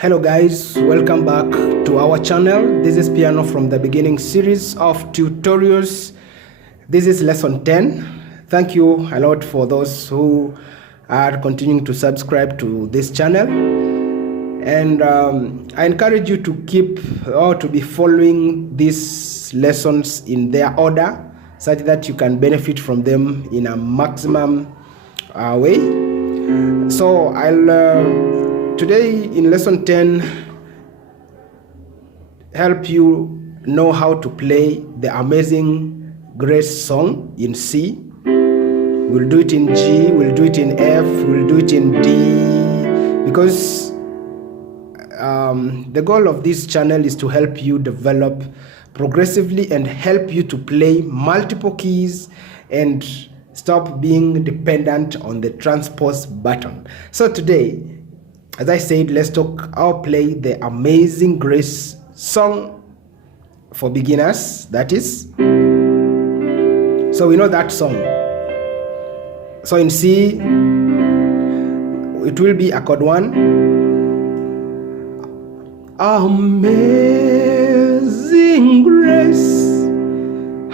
Hello guys, welcome back to our channel. This is Piano from the Beginning series of tutorials. This is lesson 10. Thank you a lot for those who are continuing to subscribe to this channel. And I encourage you to keep or to be following these lessons in their order such that you can benefit from them in a maximum way. So I'll today in lesson 10 help you know how to play the Amazing Grace song in C. We'll do it in G, we'll do it in F, we'll do it in D, because the goal of this channel is to help you develop progressively and help you to play multiple keys and stop being dependent on the transpose button. So today, as I said, I'll play the Amazing Grace song for beginners, that is. So we know that song. So in C, it will be a chord 1. Amazing grace,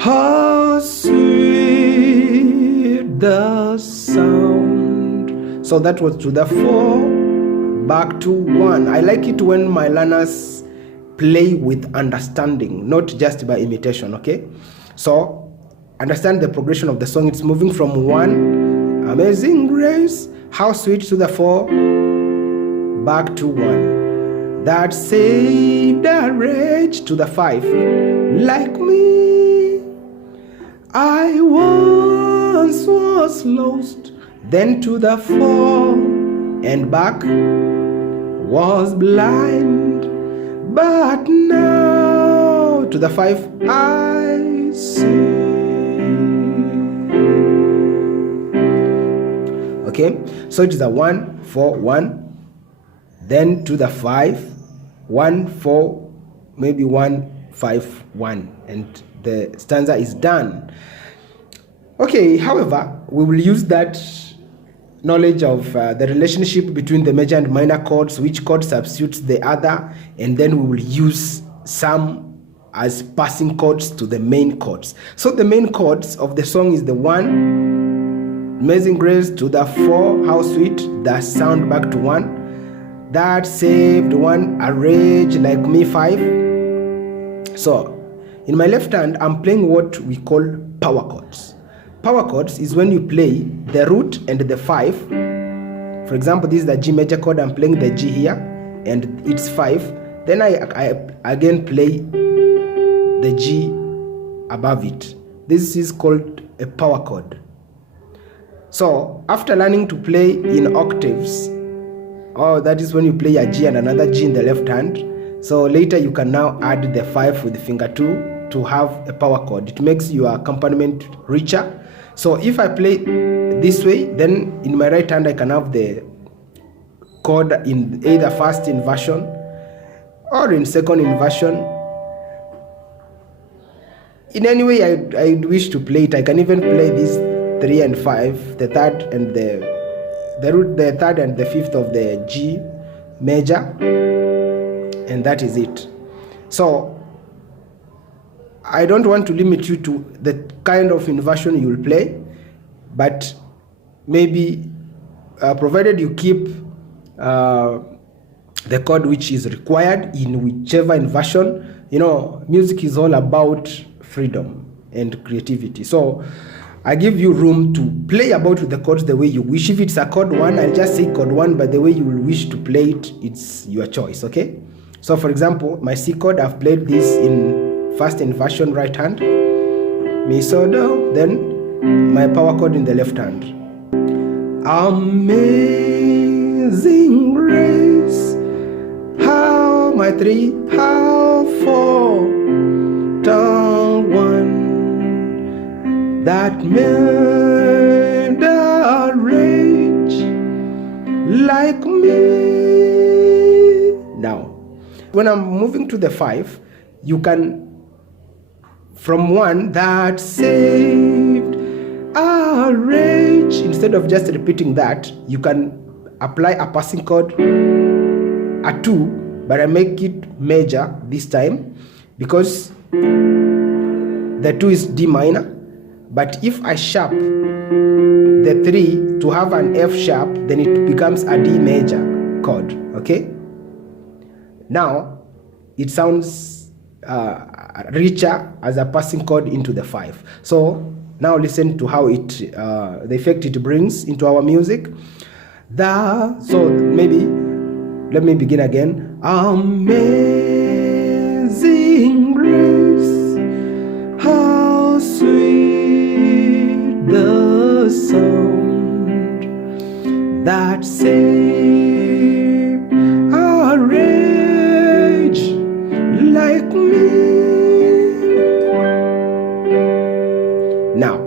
how sweet the sound. So that was to the 4. Back to 1. I like it when my learners play with understanding, not just by imitation, okay? So understand the progression of the song. It's moving from 1, Amazing Grace, how sweet, to the 4, back to 1, that saved a wretch, to the 5, like me, I once was lost, then to the 4, and back, was blind, but now to the 5 I see. Okay, so it is a 1 4 1, then to the 5 1 4, maybe 1 5 1, and the stanza is done. Okay, however, we will use that knowledge of the relationship between the major and minor chords, which chord substitutes the other, and then we will use some as passing chords to the main chords. So the main chords of the song is the 1, Amazing Grace, to the 4, how sweet the sound, back to 1, that saved 1, a rage like me, 5. So in my left hand I'm playing what we call power chords. Power chords is when you play the root and the 5. For example, this is the G major chord, I'm playing the G here, and it's 5. Then I again play the G above it. This is called a power chord. So after learning to play in octaves, that is when you play a G and another G in the left hand. So later you can now add the 5 with the finger 2 to have a power chord. It makes your accompaniment richer. So if I play this way, then in my right hand I can have the chord in either first inversion or in second inversion. In any way I wish to play it. I can even play these 3 and 5, the third and the root, the third and the fifth of the G major, and that is it. So I don't want to limit you to the kind of inversion you will play, but maybe provided you keep the chord which is required in whichever inversion. You know, music is all about freedom and creativity. So I give you room to play about with the chords the way you wish. If it's a chord 1, I'll just say chord 1, but the way you will wish to play it, it's your choice, okay? So for example, my C chord, I've played this in first inversion right hand, mi, so, do, then my power chord in the left hand. Amazing grace, how, my 3, how 4, down 1, that made a rage like me. Now, when I'm moving to the 5, you can, from 1, that saved a rage, instead of just repeating that, you can apply a passing chord a 2, but I make it major this time because the 2 is D minor. But if I sharp the 3 to have an F sharp, then it becomes a D major chord, okay? Now, it sounds richer as a passing chord into the 5. So, now listen to how it, the effect it brings into our music. So maybe, let me begin again. Amazing grace, how sweet the sound that saved a wretch like me. Now,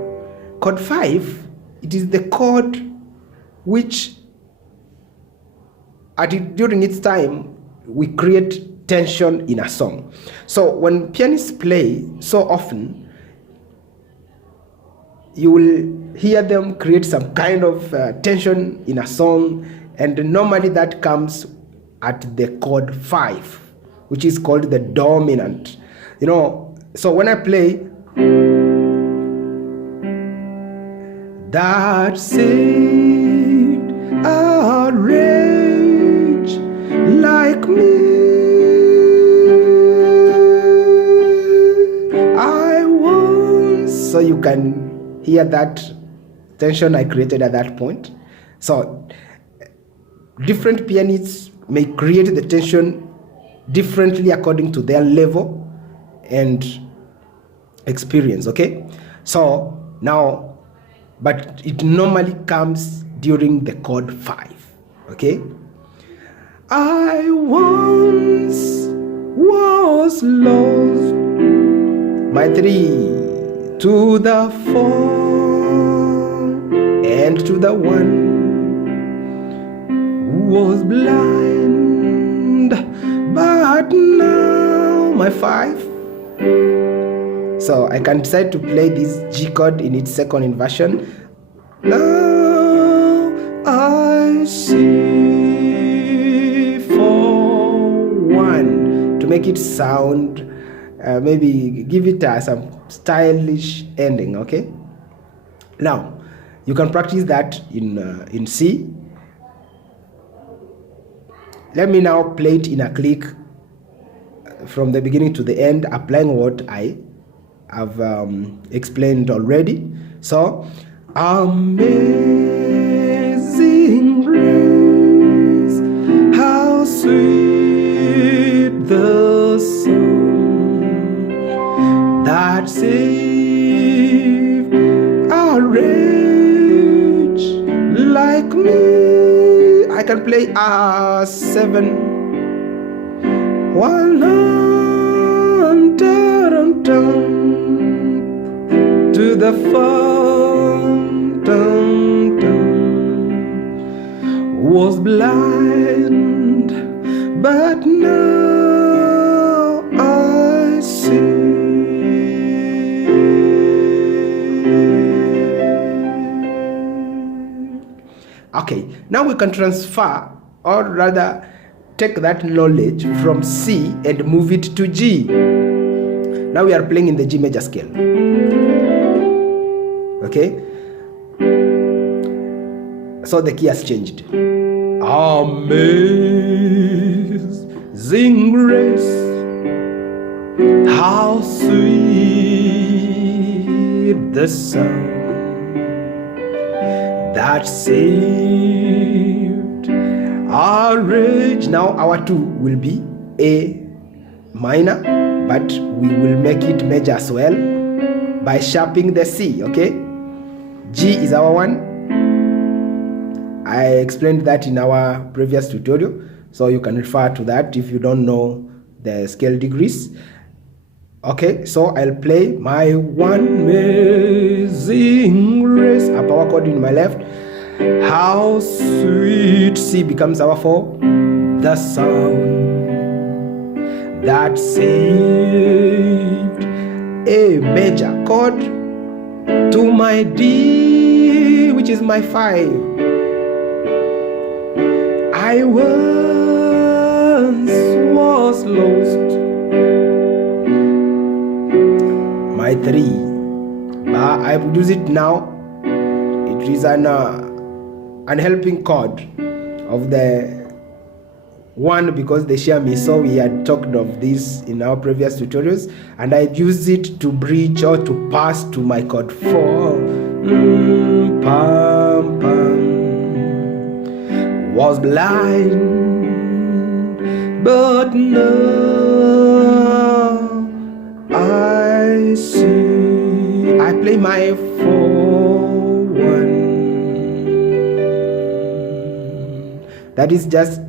chord 5, it is the chord which during its time we create tension in a song. So when pianists play, so often you will hear them create some kind of tension in a song, and normally that comes at the chord 5, which is called the dominant. You know, so when I play that saved a wretch like me, I once. So you can hear that tension I created at that point. So different pianists may create the tension differently according to their level and experience, okay? So now, but it normally comes during the chord 5, okay? I once was lost, my 3 to the 4 and to the 1, who was blind, but now my 5. So I can decide to play this G chord in its second inversion. Now I see 4-1 to make it sound, maybe give it some stylish ending, okay? Now you can practice that in C. Let me now play it in a click from the beginning to the end, applying what I have explained already. So, amazing grace, how sweet the sound that saved a wretch like me. I can play A7. To the fountain, was blind, but now I see. Okay, now we can transfer, or rather take that knowledge from C and move it to G. Now we are playing in the G major scale. Okay? So the key has changed. Amazing grace, how sweet the sound that saved our rage. Now our 2 will be A minor, but we will make it major as well by sharpening the C, okay? G is our 1. I explained that in our previous tutorial, so you can refer to that if you don't know the scale degrees. Okay, so I'll play my one amazing grace, a power chord in my left. How sweet, C becomes our 4. The sound that saved a major chord to my D, which is my 5. I was was lost. My 3, I would use it now. It is an helping chord of the 1 because they share me. So we had talked of this in our previous tutorials, and I use it to bridge or to pass to my chord 4. Pam pam. Was blind, but now I see. I play my 4-1. That is just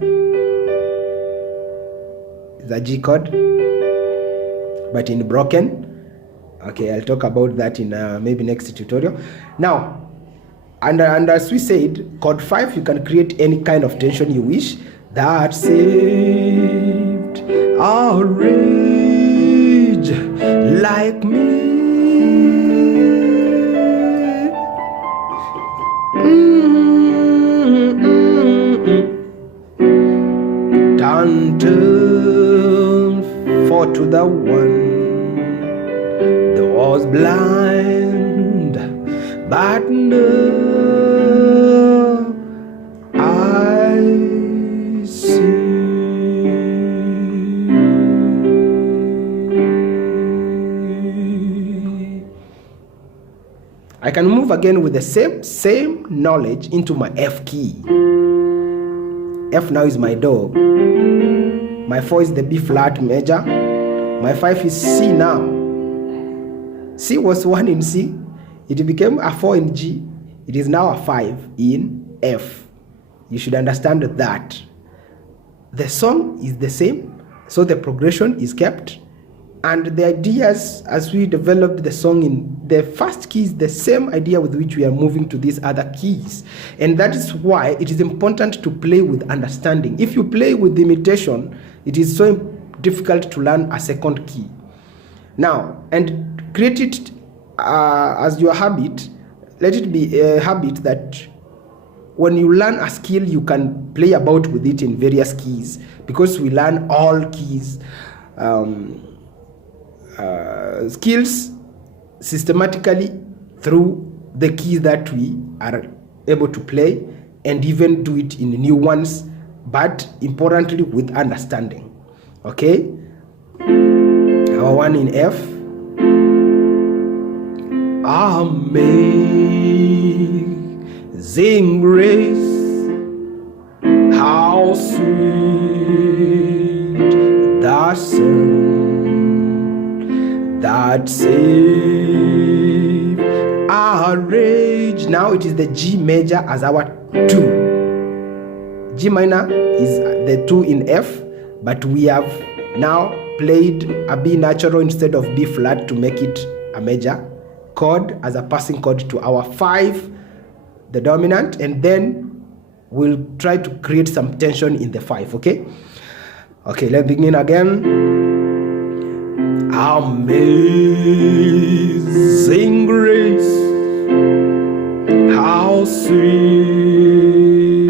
the G chord, but in broken. Okay, I'll talk about that in maybe next tutorial. Now, and as we said, chord 5, you can create any kind of tension you wish. That saved our rage like me. Down to 4 to the 1. There was blind, but now I see. I can move again with the same knowledge into my F key. F now is my Do. My 4 is the B flat major. My 5 is C now. C was 1 in C. It became a 4 in G. It is now a 5 in F. You should understand that. The song is the same, so the progression is kept. And the ideas as we developed the song in the first key is the same idea with which we are moving to these other keys. And that is why it is important to play with understanding. If you play with imitation, it is so difficult to learn a second key. Now, and create it as your habit. Let it be a habit that when you learn a skill, you can play about with it in various keys, because we learn all keys. Skills systematically through the keys that we are able to play, and even do it in new ones, but importantly with understanding. Okay, our 1 in F. Amazing grace, how sweet the sound that saved our rage. Now it is the G major as our 2. G minor is the 2 in F, but we have now played a B natural instead of B flat to make it a major chord as a passing chord to our 5, the dominant, and then we'll try to create some tension in the 5. Okay, let's begin again. Amazing grace, how sweet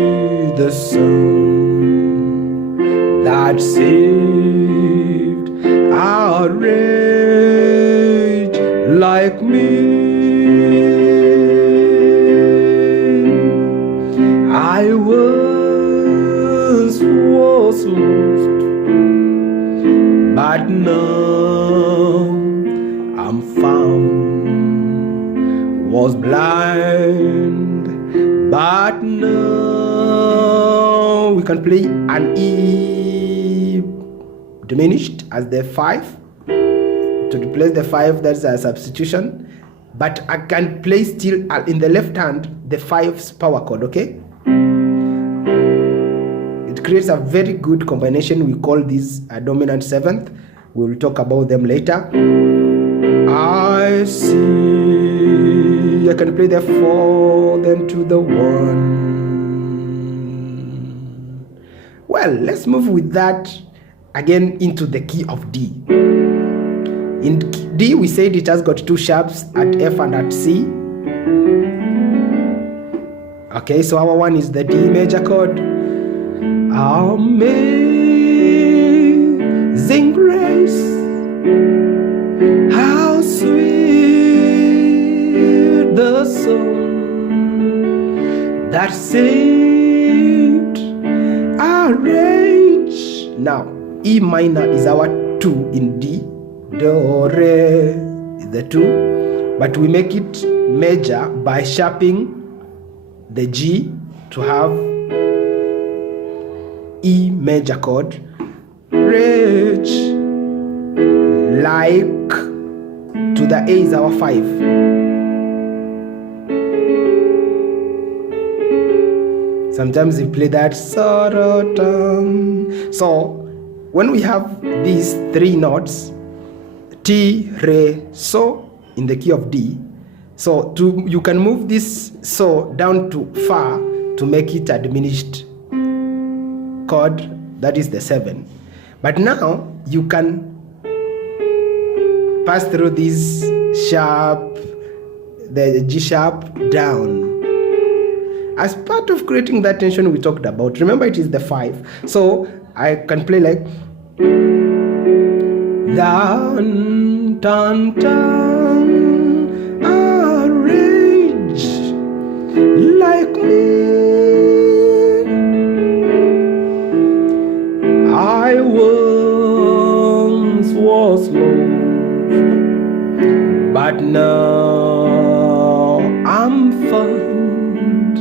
the sound that saved our rage like me. I was lost, but now I'm found. Was blind, but now we can play an E diminished as the 5 to replace the 5. That's a substitution, but I can play still in the left hand the 5's power chord. Okay, it creates a very good combination. We call this a dominant 7th. We will talk about them later. I see. I can play the 4, then to the 1. Well, let's move with that again into the key of D. In D, we said it has got 2 sharps at F and at C. Okay, so our 1 is the D major chord. Amazing Sing grace, how sweet the song that saved our wretch. Now, E minor is our 2 in D. Do, re is the 2. But we make it major by sharpening the G to have E major chord. Rich, like, to the A is our 5. Sometimes we play that so when we have these 3 notes, T, Re, So in the key of D, so you can move this So down to Fa to make it a diminished chord, that is the 7. But now you can pass through this sharp, the G sharp down. As part of creating that tension we talked about, remember it is the 5. So I can play like down, down, down, a rage like me. I once was lost, but now I'm found.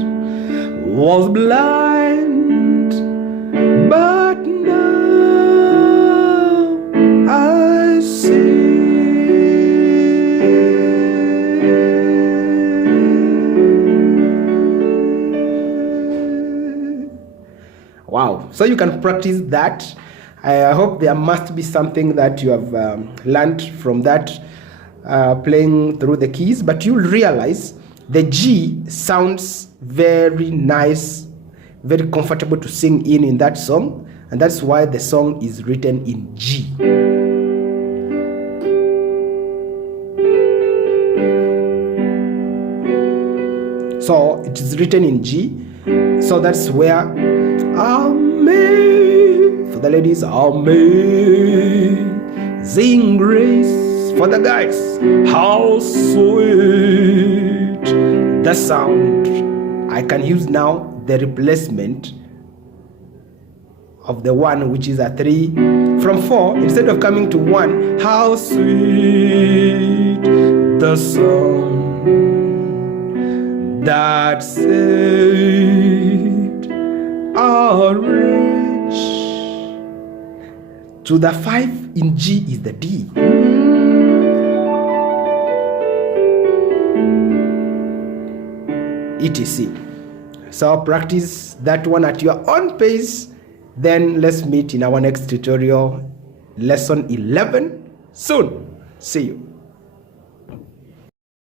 Was blind, but now I see. Wow, so you can practice that. I hope there must be something that you have learned from that playing through the keys, but you'll realize the G sounds very nice, very comfortable to sing in that song, and that's why the song is written in G. So it is written in G, so that's where Amen for the ladies, amazing grace for the guys, how sweet the sound. I can use now the replacement of the 1, which is a 3 from 4. Instead of coming to 1, how sweet the sound that saved our wretch. To the 5 in G is the D. etc. So practice that one at your own pace. Then let's meet in our next tutorial, lesson 11 soon. See you.